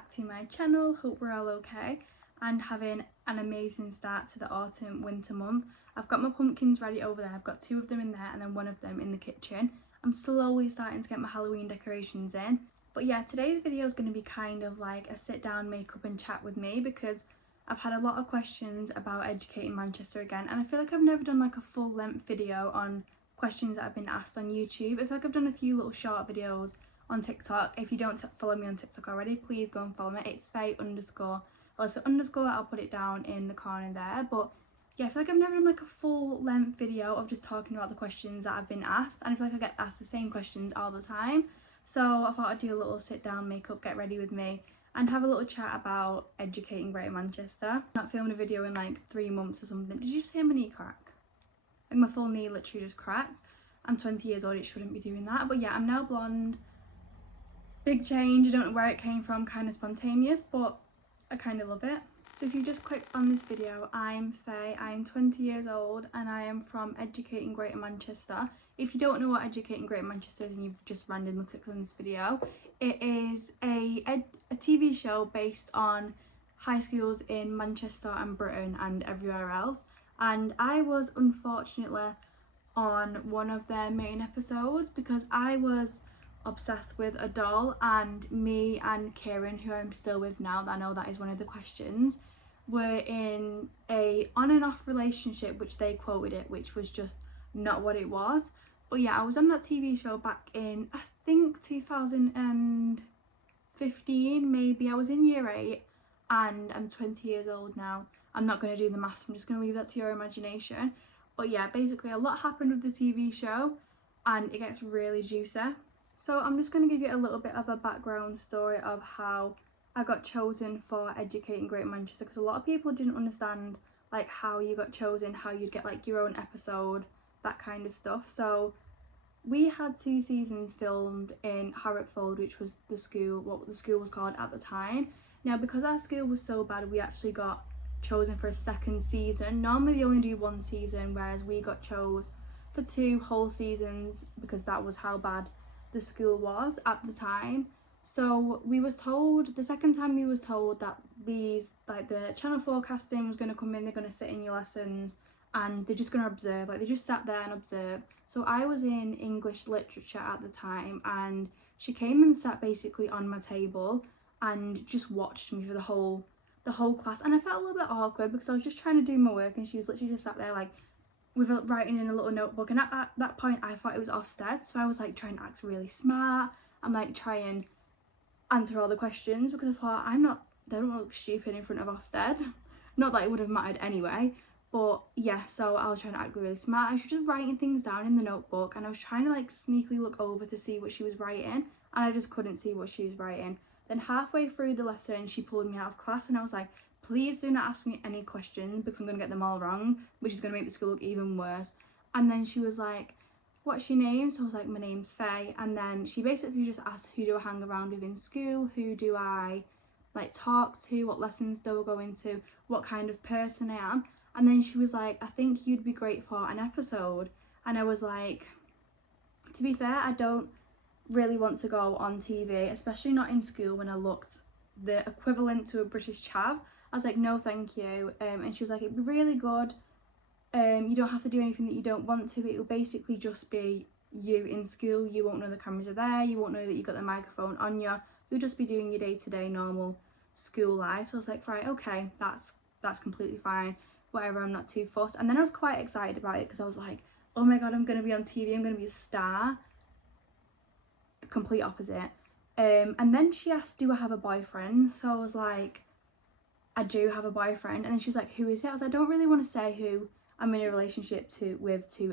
back to my channel. Hope we're all okay and having an amazing start to the autumn winter month. I've got my pumpkins ready over there. I've got 2 of them in there and then 1 of them in the kitchen. I'm slowly starting to get my Halloween decorations in. But yeah, today's video is going to be kind of like a sit down, makeup and chat with me, because I've had a lot of questions about Educating Manchester again, and I feel like I've never done like a full length video on questions that have been asked on YouTube. I feel like I've done a few little short videos on TikTok. If you don't follow me on TikTok already, please go and follow me. It's Faye_Alyssa_. I'll put it down in the corner there. But yeah, I feel like I've never done like a full length video of just talking about the questions that have been asked, and I feel like I get asked the same questions all the time. So I thought I'd do a little sit down, makeup, get ready with me and have a little chat about educating Greater Manchester. I'm not filming a video in like 3 months or something. Did you just hear my knee crack? Like my full knee literally just cracked. I'm 20 years old, it shouldn't be doing that. But yeah, I'm now blonde. Big change, I don't know where it came from, kind of spontaneous, but I kind of love it. So if you just clicked on this video, I'm Faye, I'm 20 years old and I am from Educating Greater Manchester. If you don't know what Educating Greater Manchester is and you've just randomly clicked on this video, it is a TV show based on high schools in Manchester and Britain and everywhere else. And I was unfortunately on one of their main episodes because I was obsessed with a doll, and me and Kieran, who I'm still with now, I know that is one of the questions, were in a on and off relationship, which they quoted it, which was just not what it was. But yeah, I was on that TV show back in I think 2015 maybe. I was in year 8 and I'm 20 years old now. I'm not going to do the maths, I'm just going to leave that to your imagination. But yeah, basically a lot happened with the TV show and it gets really juicy. So I'm just going to give you a little bit of a background story of how I got chosen for Educating Greater Manchester, because a lot of people didn't understand like how you got chosen, how you'd get like your own episode, that kind of stuff. So we had 2 seasons filmed in Harrockfield, which was the school, what the school was called at the time. Now because our school was so bad, we actually got chosen for a 2nd season. Normally they only do 1 season, whereas we got chose for 2 whole seasons because that was how bad the school was at the time. So we was told, the second time we was told that these, like the channel forecasting was going to come in, they're going to sit in your lessons and they're just going to observe, like they just sat there and observe. So I was in English literature at the time and she came and sat basically on my table and just watched me for the whole class, and I felt a little bit awkward because I was just trying to do my work and she was literally just sat there like with writing in a little notebook, and at that point I thought it was Ofsted, so I was like trying to act really smart and like try and answer all the questions because I thought they don't look stupid in front of Ofsted. Not that it would have mattered anyway, but yeah, so I was trying to act really smart. I was just writing things down in the notebook and I was trying to like sneakily look over to see what she was writing, and I just couldn't see what she was writing. Then halfway through the lesson she pulled me out of class and I was like, please do not ask me any questions because I'm going to get them all wrong, which is going to make the school look even worse. And then she was like, what's your name? So I was like, my name's Faye. And then she basically just asked, who do I hang around with in school? Who do I like talk to? What lessons do I go into? What kind of person I am? And then she was like, I think you'd be great for an episode. And I was like, to be fair, I don't really want to go on TV, especially not in school. When I looked the equivalent to a British chav, I was like, no thank you. And she was like, it'd be really good. You don't have to do anything that you don't want to. It will basically just be you in school. You won't know the cameras are there. You won't know that you've got the microphone on you. You'll just be doing your day-to-day normal school life. So I was like, right, okay, that's completely fine. Whatever, I'm not too fussed. And then I was quite excited about it because I was like, oh my god, I'm going to be on TV. I'm going to be a star. The complete opposite. And then she asked, do I have a boyfriend? So I was like, I do have a boyfriend. And then she was like, who is it? I was like, I don't really want to say who I'm in a relationship to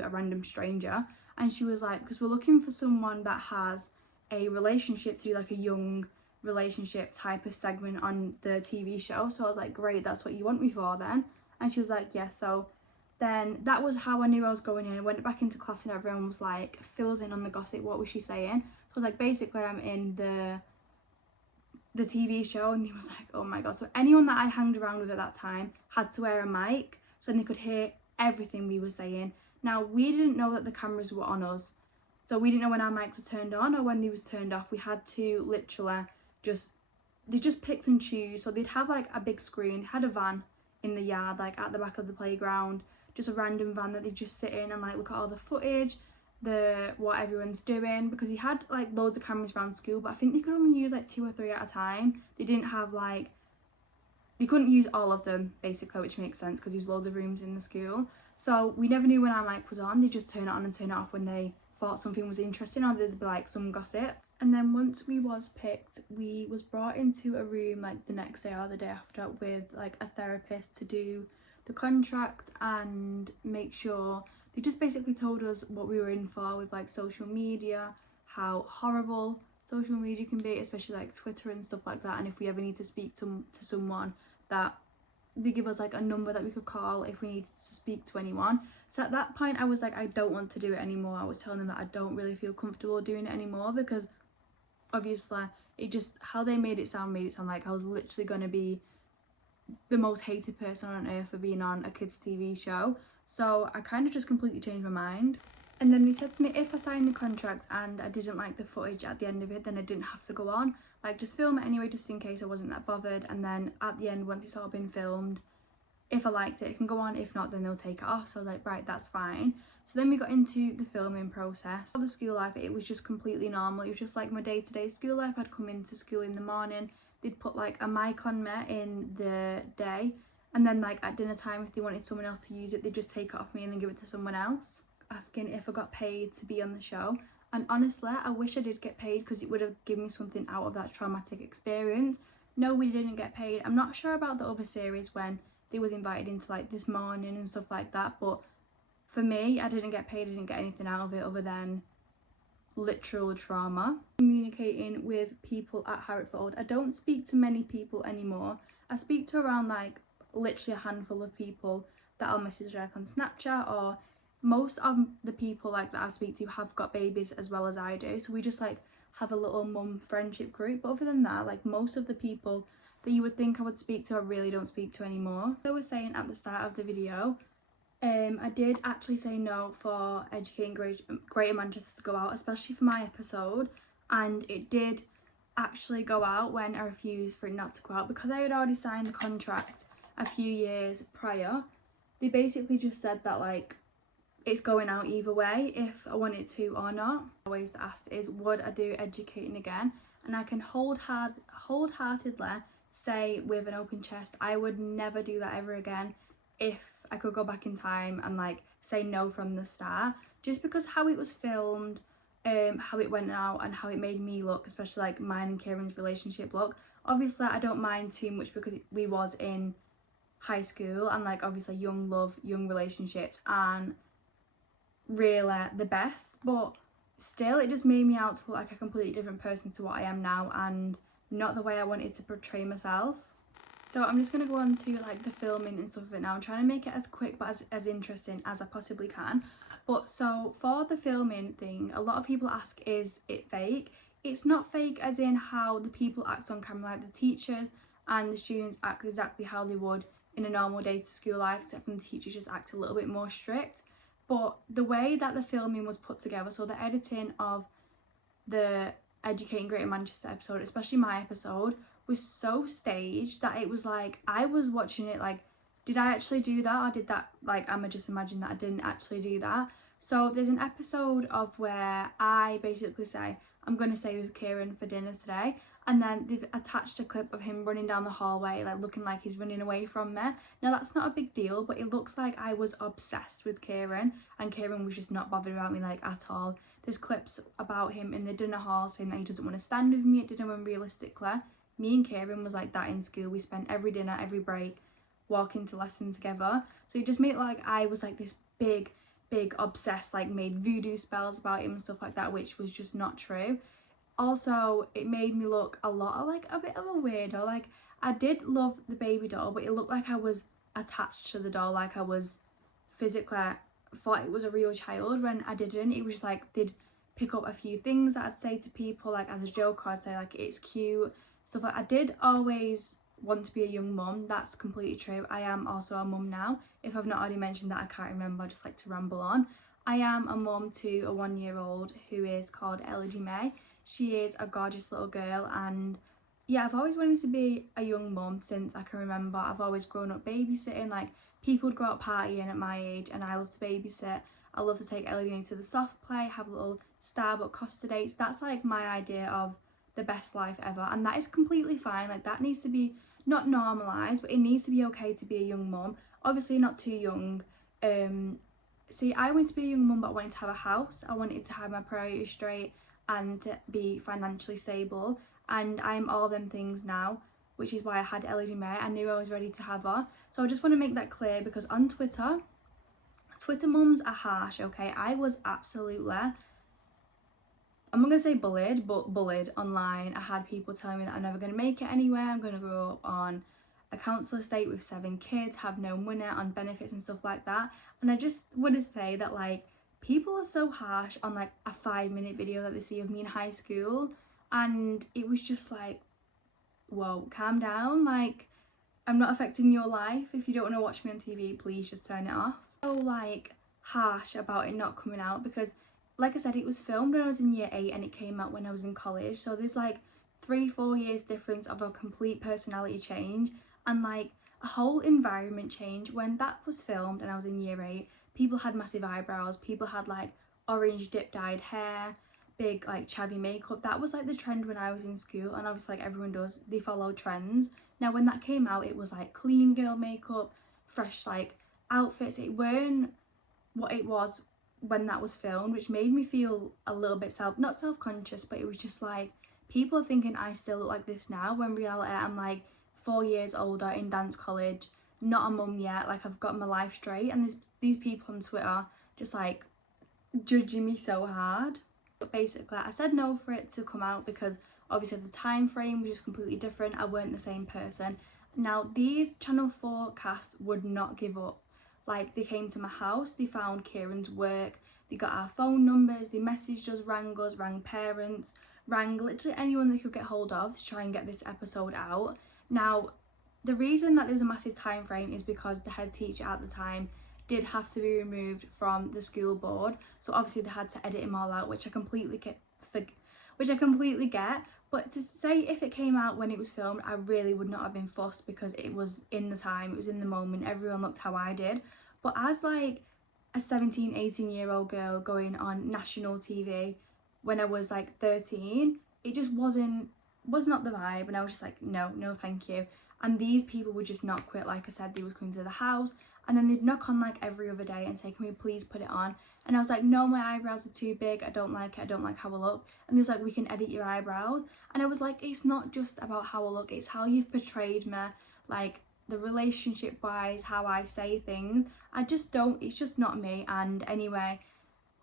a random stranger. And she was like, because we're looking for someone that has a relationship, to do like a young relationship type of segment on the TV show. So I was like, great, that's what you want me for then. And she was like, yeah. So then that was how I knew I was going in. I went back into class and everyone was like, fill us in on the gossip, what was she saying? So I was like, basically I'm in the TV show. And he was like, oh my god. So anyone that I hanged around with at that time had to wear a mic so then they could hear everything we were saying. Now we didn't know that the cameras were on us, so we didn't know when our mic was turned on or when they was turned off. We had to literally just they just picked and choose. So they'd have like a big screen, had a van in the yard, like at the back of the playground, just a random van that they'd just sit in and like look at all the footage, what everyone's doing, because he had like loads of cameras around school, but I think they could only use like 2 or 3 at a time. They didn't have like, they couldn't use all of them basically, which makes sense because there's loads of rooms in the school. So we never knew when our mic was on. They just turn it on and turn it off when they thought something was interesting, or there'd be like some gossip. And then once we was picked, we was brought into a room like the next day or the day after with like a therapist to do the contract and make sure. They just basically told us what we were in for with like social media, how horrible social media can be, especially like Twitter and stuff like that, and if we ever need to speak to someone, that they give us like a number that we could call if we needed to speak to anyone. So at that point I was like, I don't want to do it anymore. I was telling them that I don't really feel comfortable doing it anymore, because obviously it just, how they made it sound like I was literally going to be the most hated person on earth for being on a kids TV show. So I kind of just completely changed my mind. And then they said to me, if I signed the contract and I didn't like the footage at the end of it, then I didn't have to go on. Like, just film it anyway, just in case I wasn't that bothered. And then at the end, once it's all been filmed, if I liked it, it can go on. If not, then they'll take it off. So I was like, right, that's fine. So then we got into the filming process. For the school life, it was just completely normal. It was just like my day-to-day school life. I'd come into school in the morning. They'd put like a mic on me in the day. And then like at dinner time, if they wanted someone else to use it, they'd just take it off me and then give it to someone else. Asking if I got paid to be on the show. And honestly, I wish I did get paid, because it would have given me something out of that traumatic experience. No, we didn't get paid. I'm not sure about the other series when they was invited into like This Morning and stuff like that, but for me, I didn't get paid. I didn't get anything out of it other than literal trauma. Communicating with people at Hartford, I don't speak to many people anymore. I speak to around like literally a handful of people that I'll message like on Snapchat, or most of the people like that I speak to have got babies as well as I do, so we just like have a little mum friendship group. But other than that, like most of the people that you would think I would speak to, I really don't speak to anymore. So I was saying at the start of the video, I did actually say no for Educating Greater Manchester to go out, especially for my episode, and it did actually go out when I refused for it not to go out, because I had already signed the contract a few years prior. They basically just said that like it's going out either way if I wanted to or not. Always asked is, would I do Educating again? And I can wholeheartedly say with an open chest, I would never do that ever again if I could go back in time and like say no from the start, just because how it was filmed, how it went out and how it made me look, especially like mine and Kieran's relationship look. Obviously I don't mind too much because we was in high school and like obviously young love, young relationships and really the best, but still it just made me out to look like a completely different person to what I am now, and not the way I wanted to portray myself. So I'm just going to go on to like the filming and stuff of it now. I'm trying to make it as quick but as interesting as I possibly can. But so for the filming thing, a lot of people ask, is it fake? It's not fake as in how the people act on camera, like the teachers and the students act exactly how they would in a normal day to school life, except for the teachers just act a little bit more strict. But the way that the filming was put together, so the editing of the Educating Greater Manchester episode, especially my episode, was so staged that it was like I was watching it like, did I actually do that, or did that, like, am I just imagining that I didn't actually do that? So there's an episode of where I basically say, I'm going to stay with Kieran for dinner today, and then they've attached a clip of him running down the hallway, like looking like he's running away from me. Now that's not a big deal, but it looks like I was obsessed with Kieran, and Kieran was just not bothered about me like at all. There's clips about him in the dinner hall saying that he doesn't want to stand with me at dinner, when realistically me and Kieran was like that in school. We spent every dinner, every break walking to lesson together. So it just made it like I was like this big obsessed, like made voodoo spells about him and stuff like that, which was just not true. Also, it made me look a lot like a bit of a weirdo. Like, I did love the baby doll, but it looked like I was attached to the doll, like I was physically thought it was a real child, when I didn't. It was just like they'd pick up a few things that I'd say to people like as a joke, or I'd say like it's cute, stuff like. I did always want to be a young mum, that's completely true. I am also a mum now. If I've not already mentioned that, I can't remember, I just like to ramble on. I am a mum to a 1-year-old who is called Elodie May. She is a gorgeous little girl, and yeah, I've always wanted to be a young mum since I can remember. I've always grown up babysitting, like people would go out partying at my age and I love to babysit. I love to take Ellie to the soft play, have little Starbucks Costa dates. That's like my idea of the best life ever, and that is completely fine. Like that needs to be not normalised, but it needs to be okay to be a young mum. Obviously not too young. See, I wanted to be a young mum, but I wanted to have a house. I wanted to have my priorities straight and to be financially stable, and I'm all them things now, which is why I had Ellie May. I knew I was ready to have her. So I just want to make that clear, because on Twitter mums are harsh, okay? I was absolutely, I'm not going to say bullied, but bullied online. I had people telling me that I'm never going to make it anywhere. I'm going to grow up on a council estate with 7 kids, have no money, on benefits and stuff like that. And I just want to say that, like, people are so harsh on like a 5-minute video that they see of me in high school, and it was just like, whoa, calm down. Like, I'm not affecting your life. If you don't want to watch me on TV, please just turn it off. So like harsh about it not coming out, because like I said, it was filmed when I was in year 8 and it came out when I was in college. So there's like 3-4 years difference of a complete personality change and like a whole environment change. When that was filmed and I was in year 8, people had massive eyebrows, people had like orange dip dyed hair, big like chavvy makeup. That was like the trend when I was in school, and obviously like everyone does, they follow trends. Now when that came out, it was like clean girl makeup, fresh like outfits. It weren't what it was when that was filmed, which made me feel a little bit not self-conscious, but it was just like, people are thinking I still look like this now, when reality I'm like 4 years older, in dance college, not a mum yet, like I've got my life straight, and there's these people on Twitter just like judging me so hard. But basically I said no for it to come out because obviously the time frame was just completely different. I weren't the same person. Now these Channel 4 cast would not give up. Like, they came to my house, they found Kieran's work, they got our phone numbers, they messaged us, rang parents, rang literally anyone they could get hold of to try and get this episode out. Now, the reason that there's a massive time frame is because the head teacher at the time did have to be removed from the school board, so obviously they had to edit him all out, which I completely get. But to say if it came out when it was filmed, I really would not have been fussed, because it was in the time, it was in the moment, everyone looked how I did. But as like a 17-18-year-old girl going on national TV when I was like 13, it just was not the vibe, and I was just like, no thank you. And these people would just not quit. Like I said, they was coming to the house and then they'd knock on like every other day and say, can we please put it on? And I was like, no, my eyebrows are too big, I don't like it, I don't like how I look. And they was like, we can edit your eyebrows. And I was like, it's not just about how I look, it's how you've portrayed me, like the relationship wise, how I say things. It's just not me. And anyway,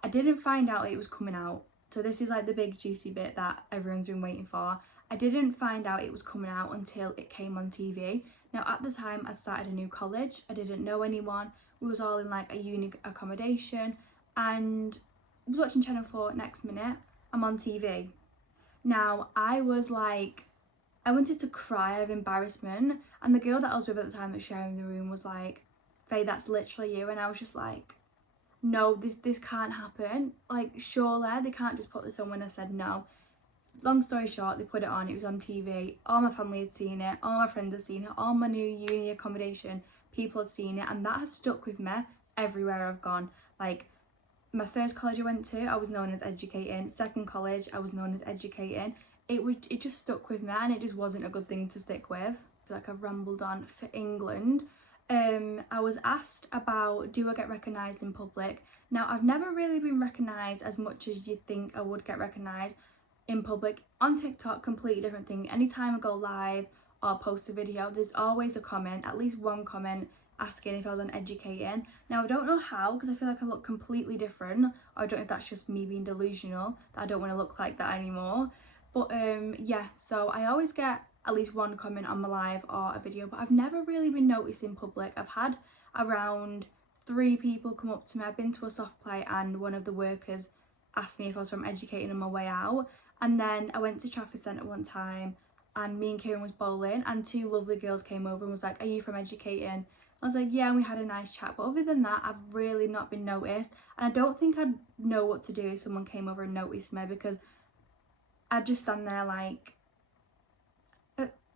I didn't find out it was coming out. So this is like the big juicy bit that everyone's been waiting for. I didn't find out it was coming out until it came on TV. Now at the time I'd started a new college, I didn't know anyone, we was all in like a uni accommodation, and I was watching Channel 4, next minute I'm on TV. Now I was like, I wanted to cry of embarrassment, and the girl that I was with at the time that was sharing the room was like, Faye, that's literally you. And I was just like, no, this can't happen. Like, surely they can't just put this on when I said no. Long story short, they put it on, it was on TV, all my family had seen it, all my friends had seen it, all my new uni accommodation people had seen it, and that has stuck with me everywhere I've gone. Like, my first college I went to, I was known as educating. Second college, I was known as educating. It just stuck with me, and it just wasn't a good thing to stick with. I feel like I've rambled on. For England, I was asked about, do I get recognised in public? Now, I've never really been recognised as much as you'd think I would get recognised in public. On TikTok, completely different thing. Anytime I go live or post a video, there's always a comment, at least one comment, asking if I was on educating. Now I don't know how, because I feel like I look completely different, or I don't know if that's just me being delusional that I don't want to look like that anymore. But yeah, so I always get at least one comment on my live or a video, but I've never really been noticed in public. I've had around 3 people come up to me. I've been to a soft play and one of the workers asked me if I was from educating on my way out. And then I went to Trafford Centre one time and me and Kieran was bowling, and 2 lovely girls came over and was like, are you from educating? I was like, yeah, and we had a nice chat. But other than that, I've really not been noticed, and I don't think I'd know what to do if someone came over and noticed me, because I'd just stand there like,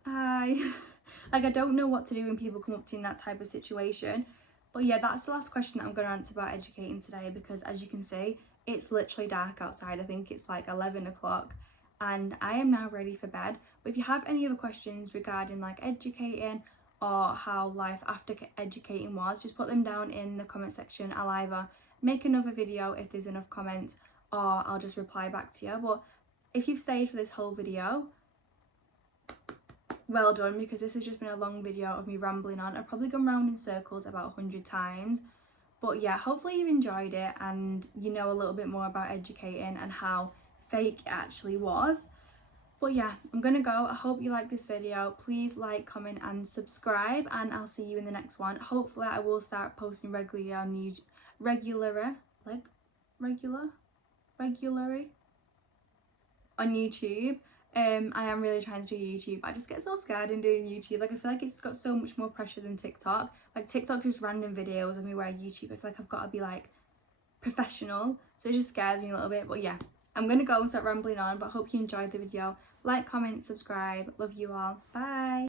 Like, I don't know what to do when people come up to you in that type of situation. But yeah, that's the last question that I'm going to answer about educating today, because as you can see, it's literally dark outside. I think it's like 11 o'clock and I am now ready for bed. But if you have any other questions regarding like educating or how life after educating was, just put them down in the comment section. I'll either make another video if there's enough comments, or I'll just reply back to you. But if you've stayed for this whole video, well done, because this has just been a long video of me rambling on. I've probably gone round in circles about 100 times. But yeah, hopefully you've enjoyed it and you know a little bit more about educating and how fake it actually was. But yeah, I'm gonna go. I hope you like this video. Please like, comment and subscribe, and I'll see you in the next one. Hopefully I will start posting regularly on YouTube. Regularly on YouTube. I am really trying to do YouTube. I just get so scared in doing YouTube. Like, I feel like it's got so much more pressure than TikTok. Like, TikTok just random videos of me, where YouTube, I feel like I've got to be like professional, so it just scares me a little bit. But yeah, I'm gonna go and start rambling on, but I hope you enjoyed the video. Like, comment, subscribe. Love you all. Bye.